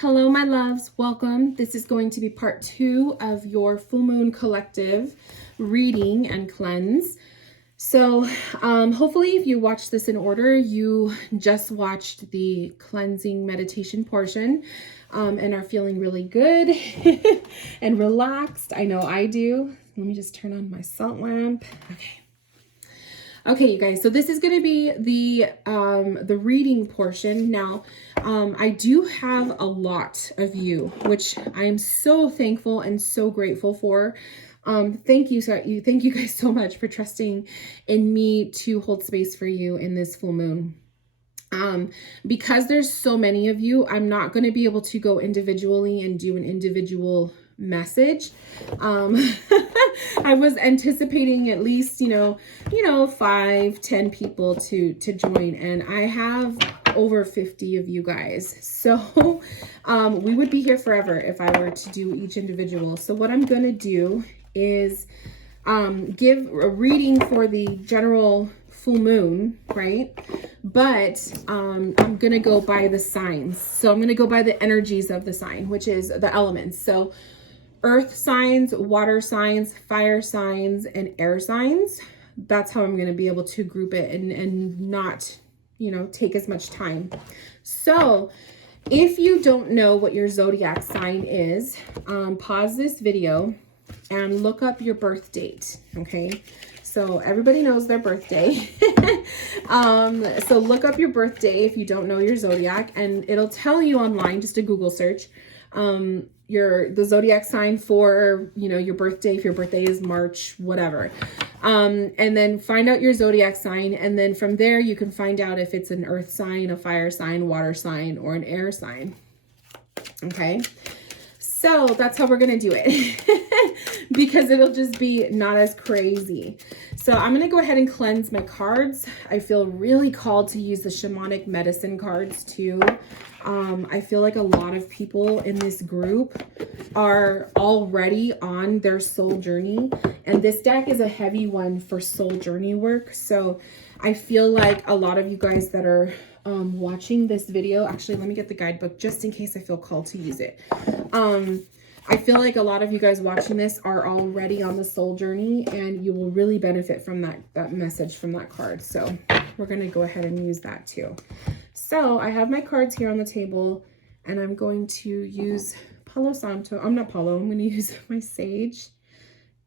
Hello, my loves. Welcome. This is going to be part 2 of your full moon collective reading and cleanse. So hopefully if you watched this in order, you just watched the cleansing meditation portion and are feeling really good and relaxed. I know I do. Let me just turn on my salt lamp. Okay, you guys, so this is going to be the reading portion. Now, I do have a lot of you, which I am so thankful and so grateful for. Thank you guys so much for trusting in me to hold space for you in this full moon. Because there's so many of you, I'm not going to be able to go individually and do an individual message. I was anticipating at least, 5-10 people to join, and I have over 50 of you guys. So we would be here forever if I were to do each individual. So what I'm going to do is give a reading for the general full moon, right? But I'm going to go by the signs. So I'm going to go by the energies of the sign, which is the elements. So earth signs, water signs, fire signs, and air signs. That's how I'm going to be able to group it and not, take as much time. So if you don't know what your zodiac sign is, pause this video and look up your birth date. Okay. So everybody knows their birthday. So look up your birthday if you don't know your zodiac, and it'll tell you online, just a Google search, the zodiac sign for, your birthday, if your birthday is March, whatever. And then find out your zodiac sign. And then from there, you can find out if it's an earth sign, a fire sign, water sign, or an air sign. Okay. So that's how we're going to do it because it'll just be not as crazy. So I'm going to go ahead and cleanse my cards. I feel really called to use the shamanic medicine cards too. I feel like a lot of people in this group are already on their soul journey, and this deck is a heavy one for soul journey work. So I feel like a lot of you guys that are watching this video, actually, let me get the guidebook just in case I feel called to use it. I feel like a lot of you guys watching this are already on the soul journey, and you will really benefit from that message from that card. So we're going to go ahead and use that too. So I have my cards here on the table, and I'm going to use Palo Santo. I'm going to use my sage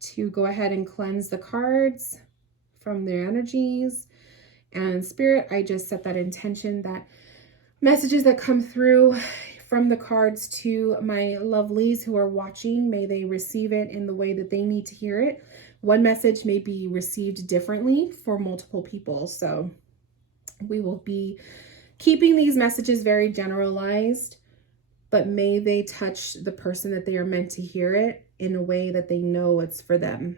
to go ahead and cleanse the cards from their energies. And Spirit, I just set that intention that messages that come through from the cards to my lovelies who are watching, may they receive it in the way that they need to hear it. One message may be received differently for multiple people. So we will be keeping these messages very generalized, but may they touch the person that they are meant to hear it in a way that they know it's for them.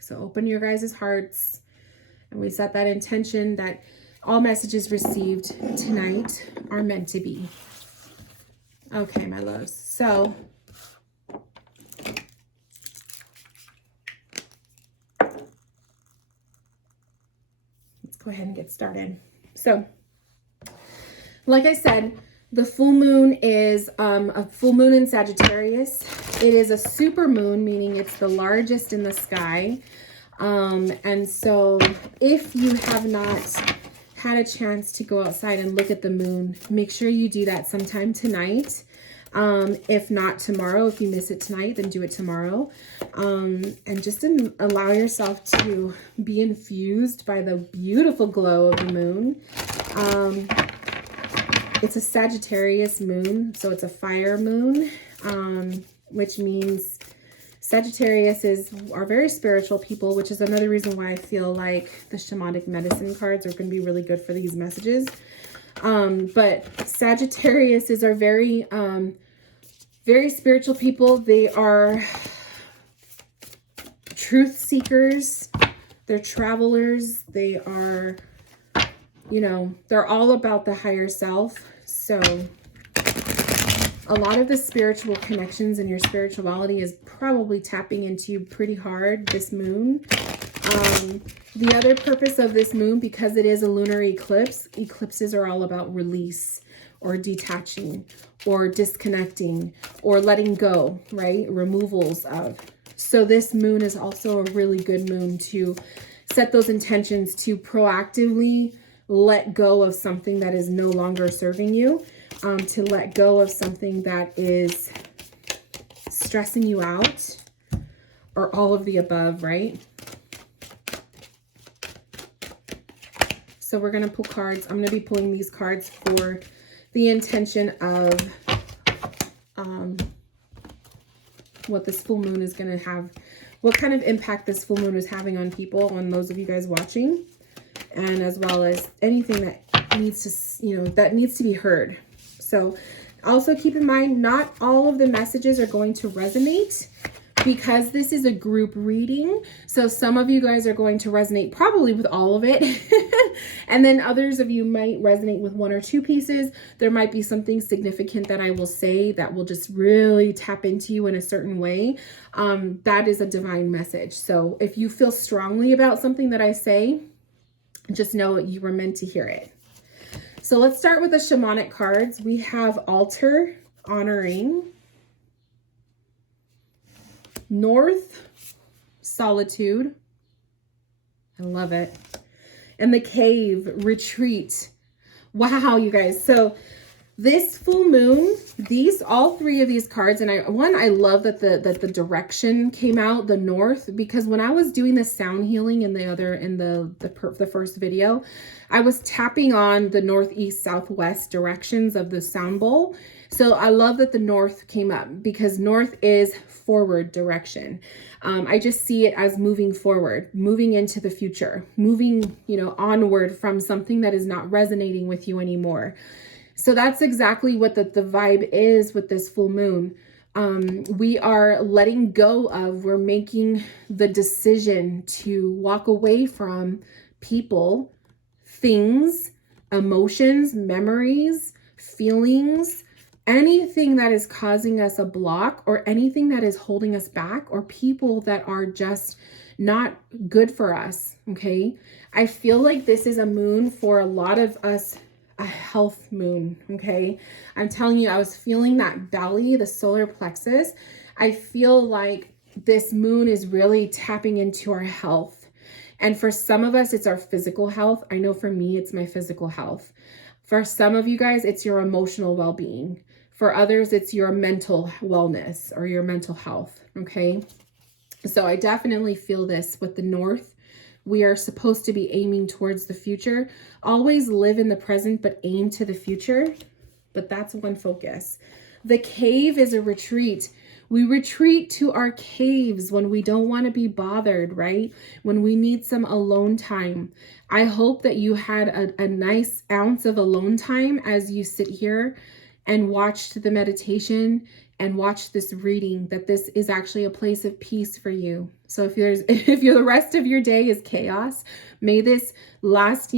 So open your guys' hearts, and we set that intention that all messages received tonight are meant to be. Okay, my loves. So let's go ahead and get started. So like I said, the full moon is a full moon in Sagittarius. It is a super moon, meaning it's the largest in the sky. And so if you have not had a chance to go outside and look at the moon, make sure you do that sometime tonight. If not tomorrow, if you miss it tonight, then do it tomorrow. And just allow yourself to be infused by the beautiful glow of the moon. It's a Sagittarius moon, so it's a fire moon, which means Sagittarius are very spiritual people, which is another reason why I feel like the shamanic medicine cards are going to be really good for these messages. But Sagittarius are very, very spiritual people. They are truth seekers. They're travelers. They are, they're all about the higher self. So a lot of the spiritual connections and your spirituality is probably tapping into you pretty hard this moon. The other purpose of this moon, because it is a lunar eclipse, eclipses are all about release or detaching or disconnecting or letting go, right? Removals of. So this moon is also a really good moon to set those intentions to proactively let go of something that is no longer serving you, to let go of something that is stressing you out, or all of the above, right? So we're going to pull cards. I'm going to be pulling these cards for the intention of what this full moon is going to have, what kind of impact this full moon is having on people, on those of you guys watching, and as well as anything that needs to, you know, that needs to be heard. So also keep in mind, not all of the messages are going to resonate, because this is a group reading. So some of you guys are going to resonate probably with all of it. And then others of you might resonate with one or two pieces. There might be something significant that I will say that will just really tap into you in a certain way. That is a divine message. So if you feel strongly about something that I say, just know that you were meant to hear it. So let's start with the shamanic cards. We have altar, honoring, north, solitude. I love it. And the cave, retreat. Wow, you guys. So this full moon, all three of these cards, and I love that the direction came out, the north, because when I was doing the sound healing in the first video, I was tapping on the northeast, southwest directions of the sound bowl. So I love that the north came up, because north is forward direction. I just see it as moving forward, moving into the future, moving, onward from something that is not resonating with you anymore. So that's exactly what the vibe is with this full moon. We are letting go of, we're making the decision to walk away from people, things, emotions, memories, feelings, anything that is causing us a block, or anything that is holding us back, or people that are just not good for us. Okay. I feel like this is a moon for a lot of us, a health moon. Okay. I'm telling you, I was feeling that belly, the solar plexus. I feel like this moon is really tapping into our health. And for some of us, it's our physical health. I know for me, it's my physical health. For some of you guys, it's your emotional well-being. For others, it's your mental wellness or your mental health. Okay. So I definitely feel this with the north. We are supposed to be aiming towards the future. Always live in the present, but aim to the future. But that's one focus. The cave is a retreat. We retreat to our caves when we don't want to be bothered, right? When we need some alone time. I hope that you had a nice ounce of alone time as you sit here and watched the meditation and watched this reading, that this is actually a place of peace for you. So if the rest of your day is chaos, may this last,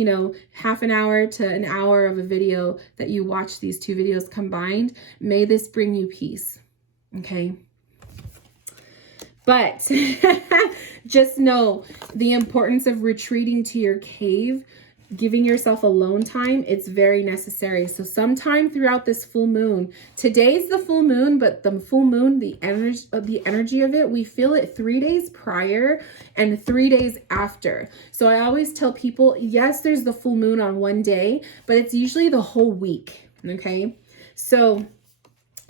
half an hour to an hour of a video that you watch, these two videos combined, may this bring you peace. Okay. But just know the importance of retreating to your cave, giving yourself alone time. It's very necessary. So sometime throughout this full moon, today's the full moon, but the full moon, the energy of it, we feel it 3 days prior and 3 days after. So I always tell people, yes, there's the full moon on one day, but it's usually the whole week. Okay. So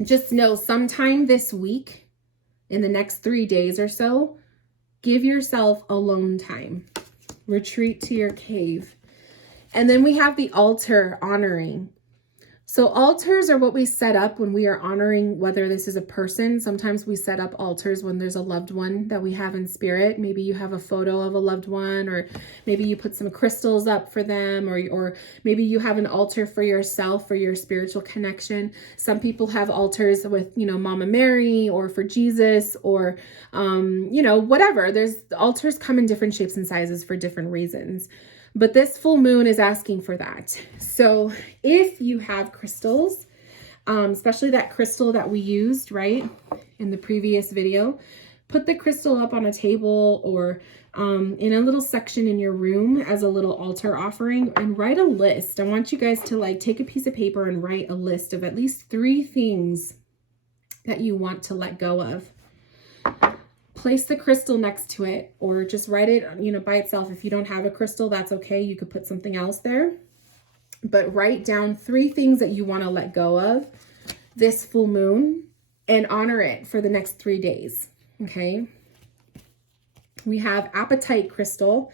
just know sometime this week, in the next 3 days or so, give yourself alone time. Retreat to your cave. And then we have the altar, honoring. So altars are what we set up when we are honoring, whether this is a person. Sometimes we set up altars when there's a loved one that we have in spirit. Maybe you have a photo of a loved one, or maybe you put some crystals up for them, or maybe you have an altar for yourself, for your spiritual connection. Some people have altars with, Mama Mary, or for Jesus, or, whatever. Altars come in different shapes and sizes for different reasons. But this full moon is asking for that. So if you have crystals, especially that crystal that we used, right, in the previous video, put the crystal up on a table or in a little section in your room as a little altar offering, and write a list. I want you guys to like take a piece of paper and write a list of at least 3 things that you want to let go of. Place the crystal next to it, or just write it, you know, by itself. If you don't have a crystal, that's okay. You could put something else there, but write down 3 things that you want to let go of this full moon and honor it for the next 3 days. Okay. We have apatite crystal,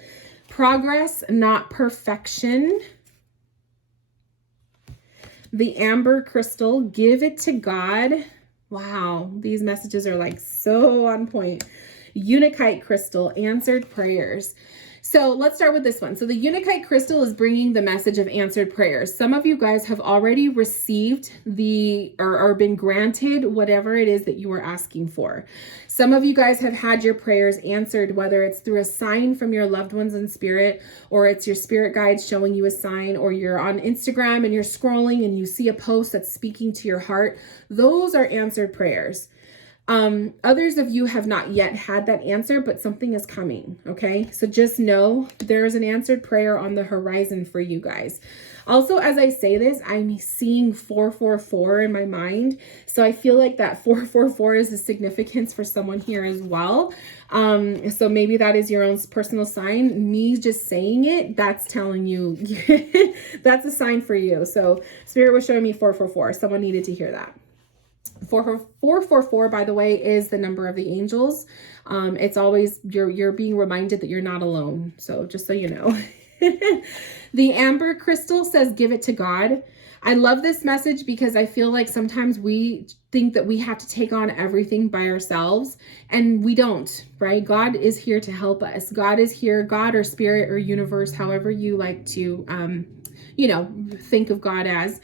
progress, not perfection. The amber crystal, give it to God. Wow, these messages are like so on point. Unakite crystal, answered prayers. So let's start with this one. So the Unakite crystal is bringing the message of answered prayers. Some of you guys have already received or been granted whatever it is that you were asking for. Some of you guys have had your prayers answered, whether it's through a sign from your loved ones in spirit, or it's your spirit guides showing you a sign, or you're on Instagram and you're scrolling and you see a post that's speaking to your heart. Those are answered prayers. Others of you have not yet had that answer, but something is coming. Okay. So just know there's an answered prayer on the horizon for you guys. Also, as I say this, I'm seeing 444 in my mind. So I feel like that 444 is a significance for someone here as well. So maybe that is your own personal sign. Me just saying it, that's telling you that's a sign for you. So Spirit was showing me 444. Someone needed to hear that. 444, by the way, is the number of the angels. It's always, you're being reminded that you're not alone. So just so you know. The amber crystal says, give it to God. I love this message because I feel like sometimes we think that we have to take on everything by ourselves, and we don't, right? God is here to help us. God is here, God or spirit or universe, however you like to, think of God as.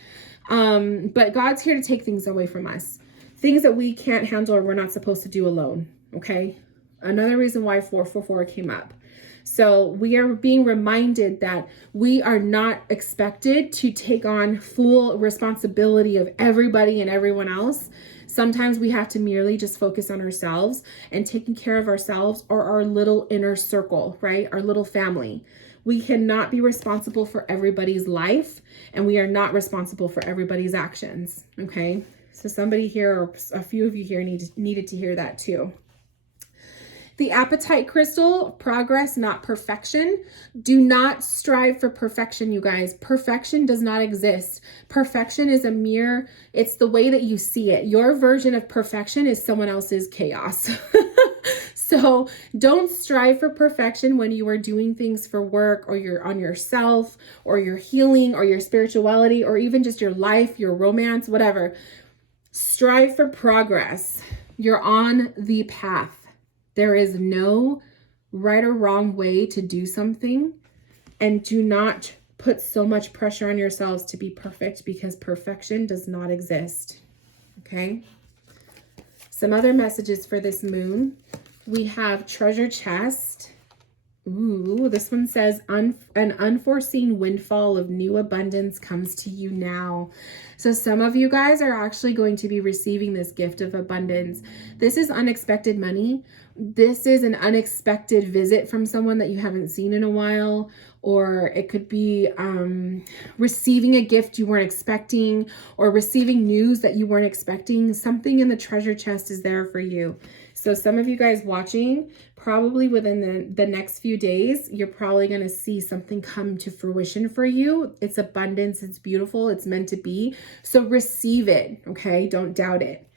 But God's here to take things away from us. Things that we can't handle or we're not supposed to do alone. Okay. Another reason why 444 came up. So we are being reminded that we are not expected to take on full responsibility of everybody and everyone else. Sometimes we have to merely just focus on ourselves and taking care of ourselves or our little inner circle, right? Our little family. We cannot be responsible for everybody's life, and we are not responsible for everybody's actions. Okay. So somebody here, or a few of you here needed to hear that too. The apatite crystal, progress, not perfection. Do not strive for perfection, you guys. Perfection does not exist. Perfection is a mere, it's the way that you see it. Your version of perfection is someone else's chaos. So don't strive for perfection when you are doing things for work, or you're on yourself, or your healing, or your spirituality, or even just your life, your romance, whatever. Strive for progress. You're on the path. There is no right or wrong way to do something, and do not put so much pressure on yourselves to be perfect, because perfection does not exist. Okay. Some other messages for this moon. We have treasure chest. Ooh, this one says, an unforeseen windfall of new abundance comes to you now. So some of you guys are actually going to be receiving this gift of abundance. This is unexpected money. This is an unexpected visit from someone that you haven't seen in a while, or it could be receiving a gift you weren't expecting, or receiving news that you weren't expecting. Something in the treasure chest is there for you. So some of you guys watching, probably within the next few days, you're probably going to see something come to fruition for you. It's abundance. It's beautiful. It's meant to be. So receive it. Okay. Don't doubt it.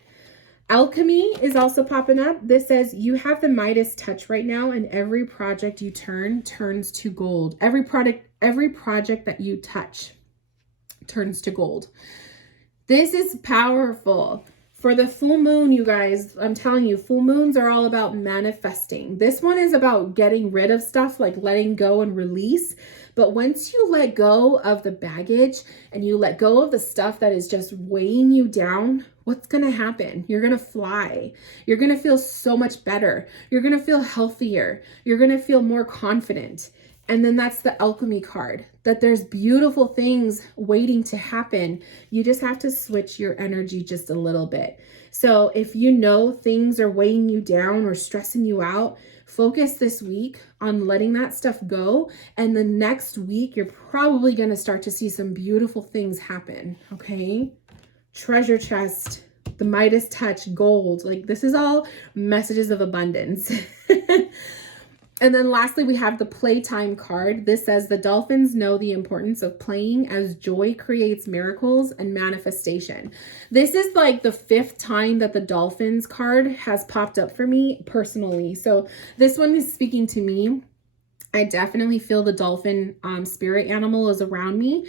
Alchemy is also popping up. This says you have the Midas touch right now, and every project you turns to gold. Every project that you touch turns to gold. This is powerful. For the full moon, you guys, I'm telling you, full moons are all about manifesting. This one is about getting rid of stuff, like letting go and release. But once you let go of the baggage and you let go of the stuff that is just weighing you down, what's going to happen? You're going to fly. You're going to feel so much better. You're going to feel healthier. You're going to feel more confident. And then that's the alchemy card, that there's beautiful things waiting to happen. You just have to switch your energy just a little bit. So if you know things are weighing you down or stressing you out, focus this week on letting that stuff go. And the next week, you're probably going to start to see some beautiful things happen. Okay. Treasure chest, the Midas touch, gold. Like, this is all messages of abundance. And then lastly, we have the playtime card. This says the dolphins know the importance of playing as joy creates miracles and manifestation. This is like the 5th time that the dolphins card has popped up for me personally. So this one is speaking to me. I definitely feel the dolphin spirit animal is around me.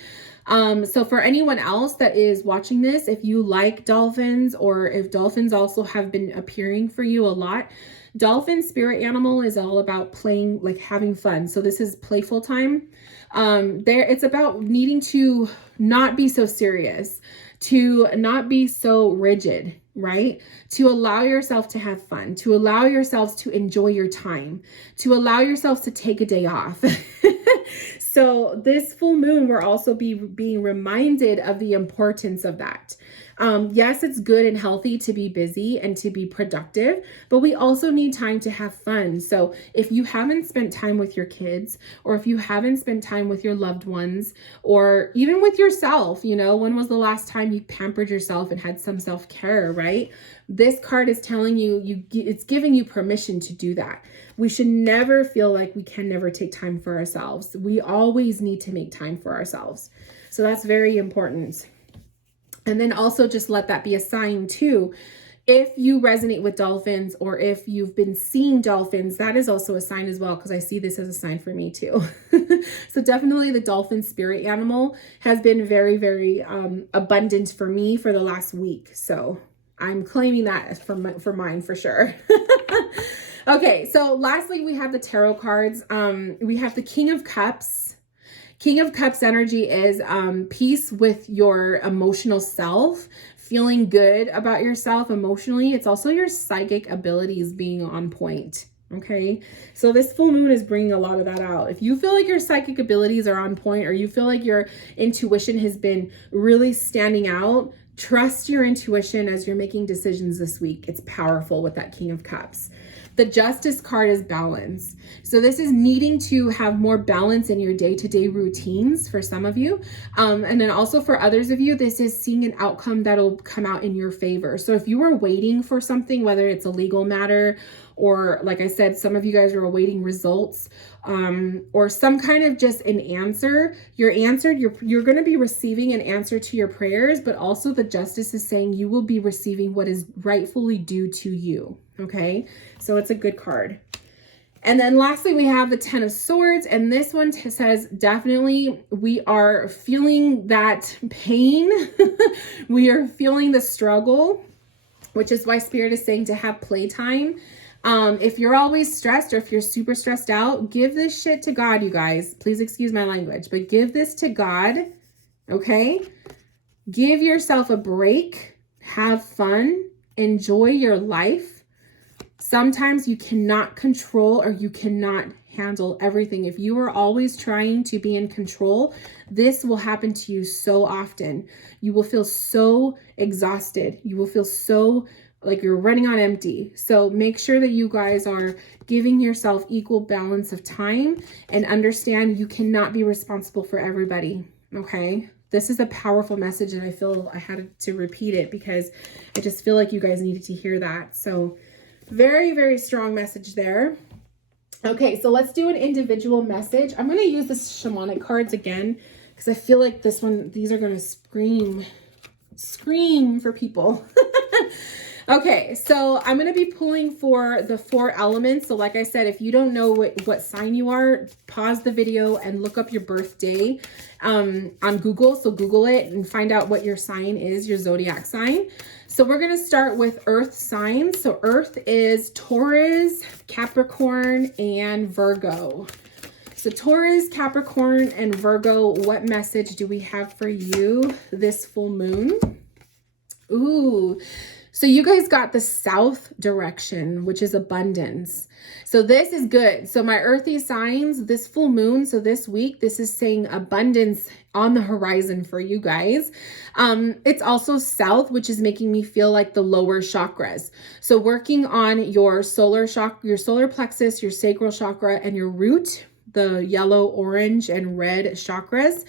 So for anyone else that is watching this, if you like dolphins, or if dolphins also have been appearing for you a lot, dolphin spirit animal is all about playing, like having fun. So this is playful time. It's about needing to not be so serious, to not be so rigid, right? To allow yourself to have fun, to allow yourselves to enjoy your time, to allow yourselves to take a day off. So this full moon, we're also being reminded of the importance of that. Yes, it's good and healthy to be busy and to be productive, but we also need time to have fun. So if you haven't spent time with your kids, or if you haven't spent time with your loved ones, or even with yourself, you know, when was the last time you pampered yourself and had some self-care, right? This card is telling you, it's giving you permission to do that. We should never feel like we can never take time for ourselves. We always need to make time for ourselves. So that's very important. And then also just let that be a sign too. If you resonate with dolphins, or if you've been seeing dolphins, that is also a sign as well, because I see this as a sign for me too. So definitely the dolphin spirit animal has been very, very abundant for me for the last week. So I'm claiming that for mine for sure. Okay, so lastly, we have the tarot cards. We have the King of Cups. King of Cups energy is peace with your emotional self, feeling good about yourself emotionally. It's also your psychic abilities being on point. Okay, so this full moon is bringing a lot of that out. If you feel like your psychic abilities are on point, or you feel like your intuition has been really standing out, trust your intuition as you're making decisions this week. It's powerful with that King of Cups. The Justice card is balance. So this is needing to have more balance in your day-to-day routines for some of you. And then also for others of you, this is seeing an outcome that'll come out in your favor. So if you were waiting for something, whether it's a legal matter, or like I said, some of you guys are awaiting results, or some kind of just an answer, you're answered, you're going to be receiving an answer to your prayers, but also the Justice is saying you will be receiving what is rightfully due to you. Okay, so it's a good card. And then lastly, we have the 10 of Swords, and this one says definitely we are feeling that pain. We are feeling the struggle, which is why Spirit is saying to have playtime. If you're always stressed, or if you're super stressed out, give this shit to God, you guys. Please excuse my language, but give this to God, okay? Give yourself a break, have fun, enjoy your life. Sometimes you cannot control, or you cannot handle everything. If you are always trying to be in control, this will happen to you so often. You will feel so exhausted. You will feel so like you're running on empty. So make sure that you guys are giving yourself equal balance of time, and understand you cannot be responsible for everybody, okay? This is a powerful message, and I feel I had to repeat it because I just feel like you guys needed to hear that. So very, very strong message there. Okay, so let's do an individual message. I'm going to use the shamanic cards again because I feel like these are going to scream for people. Okay, so I'm going to be pulling for the 4 elements. So like I said, if you don't know what sign you are, pause the video and look up your birthday on Google. So Google it and find out what your sign is, your zodiac sign. So we're going to start with earth signs. So earth is Taurus, Capricorn, and Virgo. So Taurus, Capricorn, and Virgo, what message do we have for you this full moon? Ooh, So you guys got the south direction, which is abundance. So this is good. So my earthy signs, this full moon, so this week, this is saying abundance on the horizon for you guys. It's also south, which is making me feel like the lower chakras. So working on your solar chakra, your solar plexus, your sacral chakra, and your root, the yellow, orange, and red chakras.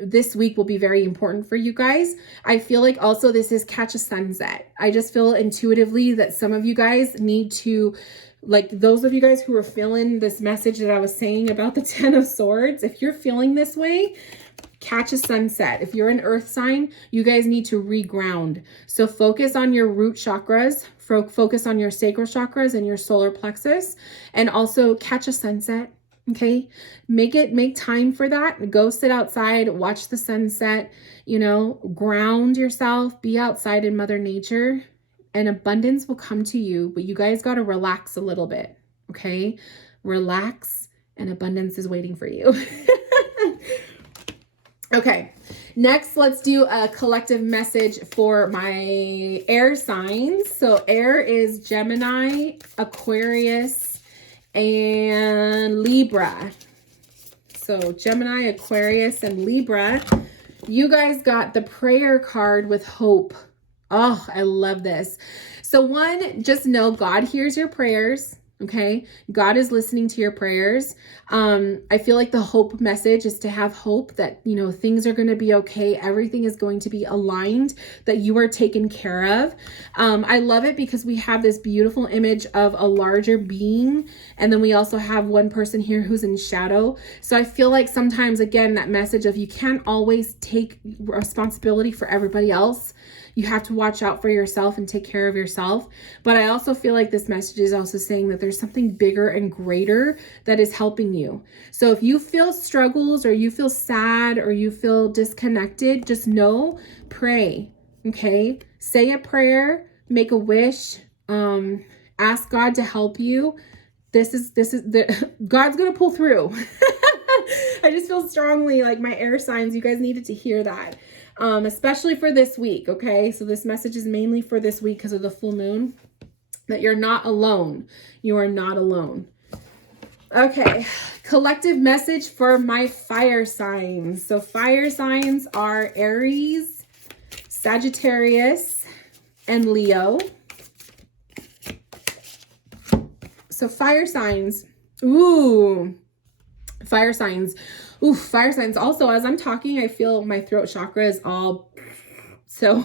This week will be very important for you guys. I feel like also this is catch a sunset. I just feel intuitively that some of you guys need to, like those of you guys who are feeling this message that I was saying about the 10 of Swords, if you're feeling this way, catch a sunset. If you're an earth sign, you guys need to reground. So focus on your root chakras, focus on your sacral chakras and your solar plexus, and also catch a sunset. Okay, make time for that. Go sit outside, watch the sunset, you know, ground yourself, be outside in Mother Nature, and abundance will come to you. But you guys got to relax a little bit. Okay, relax, and abundance is waiting for you. Okay, next, let's do a collective message for my air signs. So air is Gemini, Aquarius, and Libra. So Gemini, Aquarius, and Libra. You guys got the prayer card with hope. Oh, I love this. So one, just know God hears your prayers. Okay. God is listening to your prayers. I feel like the hope message is to have hope that, you know, things are going to be okay. Everything is going to be aligned, that you are taken care of. I love it because we have this beautiful image of a larger being. And then we also have one person here who's in shadow. So I feel like sometimes, again, that message of you can't always take responsibility for everybody else. You have to watch out for yourself and take care of yourself. But I also feel like this message is also saying that there's something bigger and greater that is helping you. So if you feel struggles or you feel sad or you feel disconnected, just know, pray, okay? Say a prayer, make a wish, ask God to help you. God's going to pull through. I just feel strongly like my air signs, you guys needed to hear that. Especially for this week, okay? So this message is mainly for this week because of the full moon, that you're not alone. You are not alone. Okay, collective message for my fire signs. So fire signs are Aries, Sagittarius, and Leo. So fire signs. Ooh, fire signs. Ooh, fire signs. Also, as I'm talking, I feel my throat chakra is all... So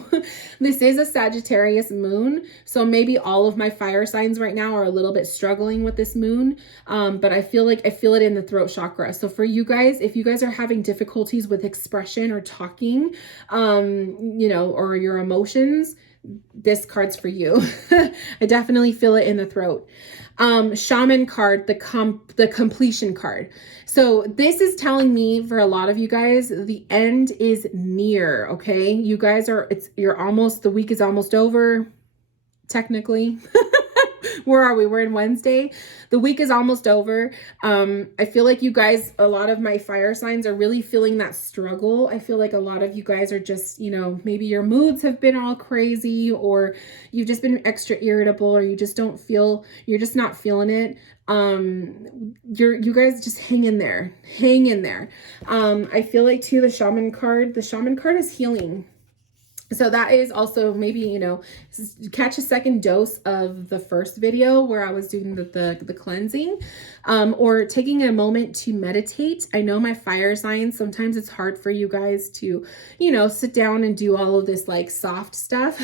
this is a Sagittarius moon. So maybe all of my fire signs right now are a little bit struggling with this moon. But I feel like I feel it in the throat chakra. So for you guys, if you guys are having difficulties with expression or talking, you know, or your emotions, this card's for you. I definitely feel it in the throat. Shaman card, the completion card. So this is telling me for a lot of you guys, the end is near. Okay. You guys are, the week is almost over. Technically. Where are we? We're in Wednesday. The week is almost over. I feel like you guys, a lot of my fire signs are really feeling that struggle. I feel like a lot of you guys are just, you know, maybe your moods have been all crazy, or you've just been extra irritable, or you just don't feel, you're just not feeling it. You guys just hang in there. Hang in there. I feel like too, the shaman card is healing. So that is also maybe, you know, catch a second dose of the first video where I was doing the cleansing, or taking a moment to meditate. I know my fire signs, sometimes it's hard for you guys to, you know, sit down and do all of this like soft stuff,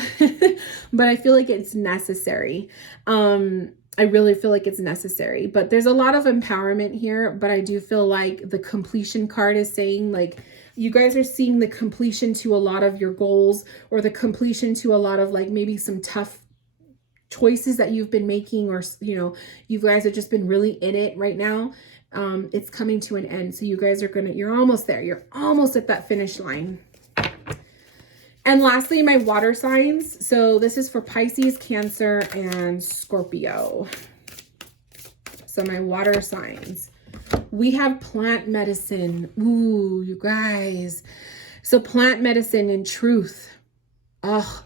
but I feel like it's necessary. I really feel like it's necessary, but there's a lot of empowerment here, but I do feel like the completion card is saying like, you guys are seeing the completion to a lot of your goals, or the completion to a lot of like maybe some tough choices that you've been making, or, you know, you guys have just been really in it right now. It's coming to an end. So you guys are you're almost there. You're almost at that finish line. And lastly, my water signs. So this is for Pisces, Cancer, and Scorpio. So my water signs. We have plant medicine. Ooh, you guys. So plant medicine and truth. Oh,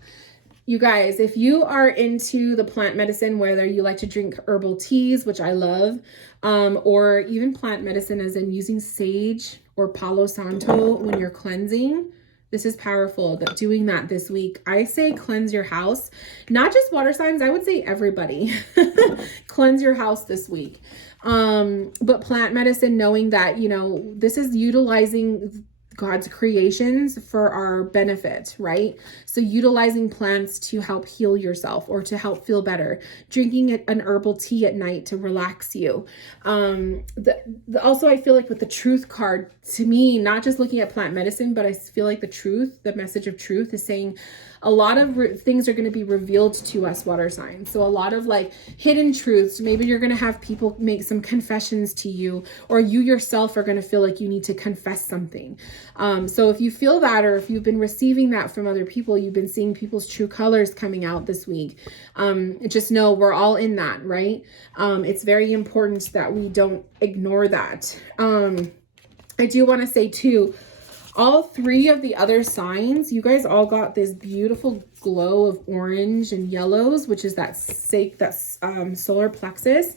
You guys, if you are into the plant medicine, whether you like to drink herbal teas, which I love, or even plant medicine as in using sage or Palo Santo when you're cleansing, this is powerful. That doing that this week, I say cleanse your house, not just water signs. I would say everybody cleanse your house this week. But plant medicine, knowing that, you know, this is utilizing God's creations for our benefit, right? So utilizing plants to help heal yourself or to help feel better, drinking an herbal tea at night to relax you. Also, I feel like with the truth card, to me, not just looking at plant medicine, but I feel like the message of truth is saying a lot of things are going to be revealed to us, water signs. So a lot of like hidden truths. Maybe you're going to have people make some confessions to you, or you yourself are going to feel like you need to confess something. So if you feel that, or if you've been receiving that from other people, you've been seeing people's true colors coming out this week, just know we're all in that, right? It's very important that we don't ignore that. I do want to say too, all three of the other signs, you guys all got this beautiful glow of orange and yellows, which is that solar plexus.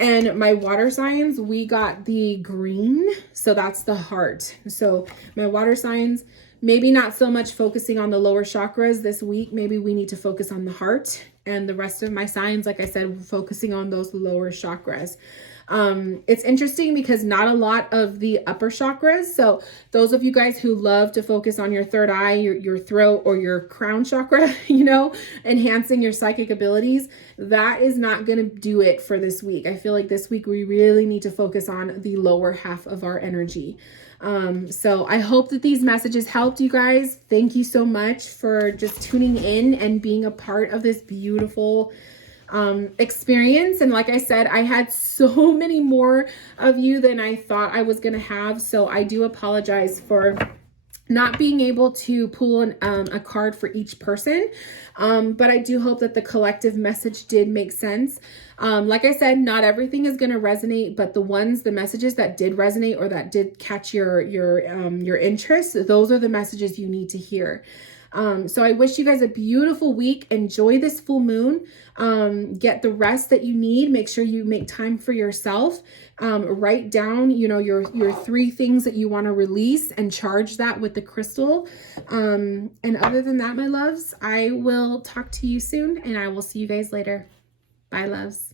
And my water signs, we got the green, so that's the heart. So my water signs, maybe not so much focusing on the lower chakras this week. Maybe we need to focus on the heart, and the rest of my signs, like I said, focusing on those lower chakras. It's interesting because not a lot of the upper chakras. So those of you guys who love to focus on your third eye, your throat, or your crown chakra, you know, enhancing your psychic abilities, that is not going to do it for this week. I feel like this week we really need to focus on the lower half of our energy. So I hope that these messages helped you guys. Thank you so much for just tuning in and being a part of this beautiful experience. And like I said, I had so many more of you than I thought I was going to have. So I do apologize for not being able to pull a card for each person. But I do hope that the collective message did make sense. Like I said, not everything is going to resonate, but the messages that did resonate or that did catch your interest, those are the messages you need to hear. So I wish you guys a beautiful week. Enjoy this full moon. Get the rest that you need. Make sure you make time for yourself. Write down, you know, your 3 things that you want to release and charge that with the crystal. And other than that, my loves, I will talk to you soon, and I will see you guys later. Bye, loves.